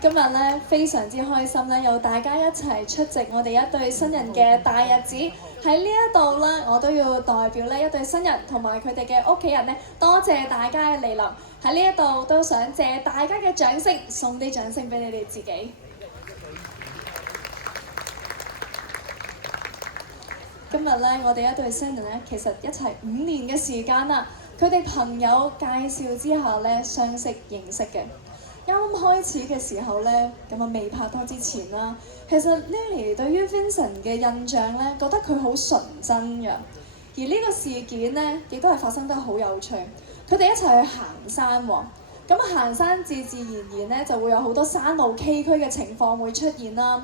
今日咧非常之開心咧，有大家一齊出席我哋一對新人嘅大日子。喺呢一度咧，我都要代表咧一對新人同埋佢哋嘅屋企人咧，多謝大家嘅嚟臨。喺呢一度都想借大家嘅掌聲，送啲掌聲俾你哋自己。今日咧，我哋一對新人咧，其實一齊5年嘅時間啦。佢哋朋友介紹之下咧，相識認識嘅。啱啱開始嘅時候咧，咁啊未拍拖之前啦，其實 Lily 對於 Vincent 嘅印象咧，覺得佢好純真嘅。而呢個事件咧，亦都係發生得好有趣。佢哋一齊去行山喎，咁行山自然而然咧，就會有好多山路崎嶇嘅情況會出現啦。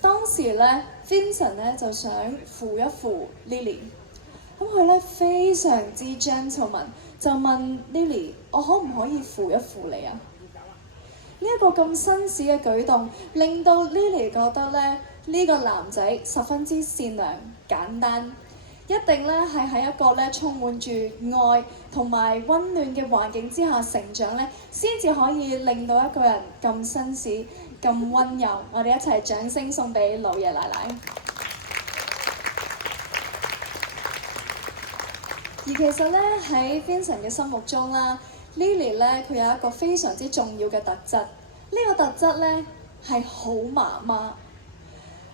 當時咧 ，Vincent 咧就想扶一扶 Lily， 咁佢咧非常之 gentleman， 就問 Lily： 我可唔可以扶一扶你啊？呢一個咁紳士嘅舉動，令到 Lily 覺得咧呢個男仔十分之善良簡單，一定咧係喺一個咧充滿住愛同埋溫暖嘅環境之下成長咧，先至可以令到一個人咁紳士、咁溫柔。我哋一齊掌聲送俾老爺奶奶。而其實咧喺 Vincent 嘅心目中啦，Lily 咧佢有一個非常之重要嘅特質，呢個特質咧係好媽媽。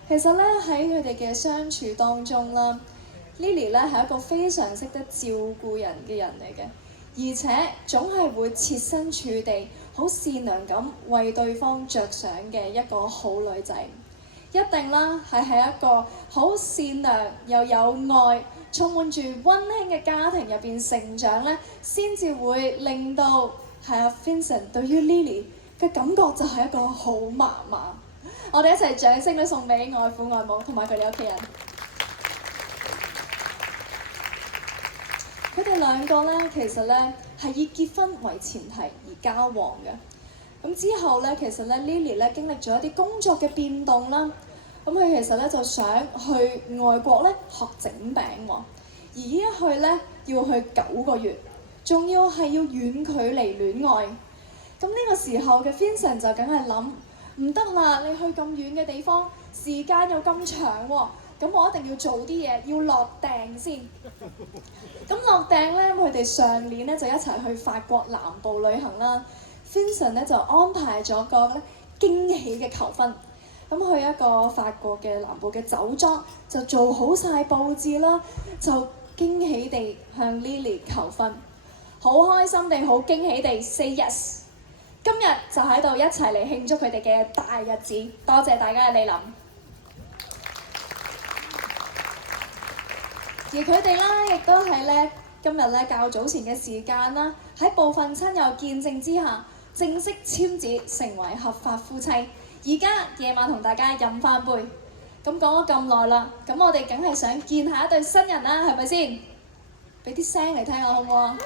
其實咧喺佢哋嘅相處當中啦，Lily 咧係一個非常識得照顧人嘅人嚟嘅，而且總係會設身處地、好善良咁為對方着想嘅一個好女仔。一定啦，係喺一個好善良又有愛、充滿住溫馨嘅家庭入邊成長咧，先至會令到Vincent 對於 Lily 嘅感覺就係一個好媽媽。我哋一齊掌聲都送俾外父外母同埋佢哋屋企人。佢哋兩個咧，其實咧係以結婚為前提而交往嘅。咁之後咧，其實咧 Lily 咧經歷咗一啲工作嘅變動啦。咁佢其實咧就想去外國咧學整餅喎，而呢一去咧要去9個月，仲要係要遠距離戀愛。咁呢個時候嘅 Vincent 就梗係諗唔得啦，你去咁遠嘅地方，時間又咁長喎，咁我一定要做啲嘢，要落訂先。咁落訂咧，佢哋上年咧就一齊去法國南部旅行啦。Vincent 咧就安排咗個咧驚喜嘅求婚，咁去一個法國嘅南部嘅酒莊，就做好晒佈置啦，就驚喜地向 Lily 求婚，好開心地、好驚喜地 say yes。今日就喺度一齊嚟慶祝佢哋嘅大日子，多謝大家嘅蒞臨。而佢哋啦，亦都係咧今日咧較早前嘅時間啦，喺部分親友見證之下，正式簽字成為合法夫妻。而家夜晚同大家飲翻杯。咁講咗咁耐啦，咁我哋梗係想見下一對新人啦，係咪先？俾啲聲嚟聽下好唔好啊？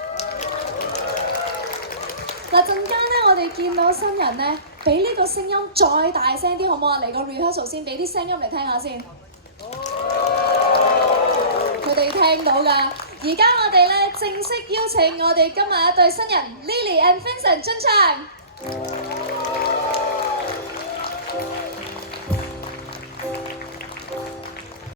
嗱，陣間咧，我哋見到新人咧，俾呢個聲音再大聲啲好唔好啊？嚟個 rehearsal 先，俾啲聲音嚟聽下先。佢哋聽到㗎。而家我哋咧正式邀請我哋今日一對新人 Lily and Vincent 進場。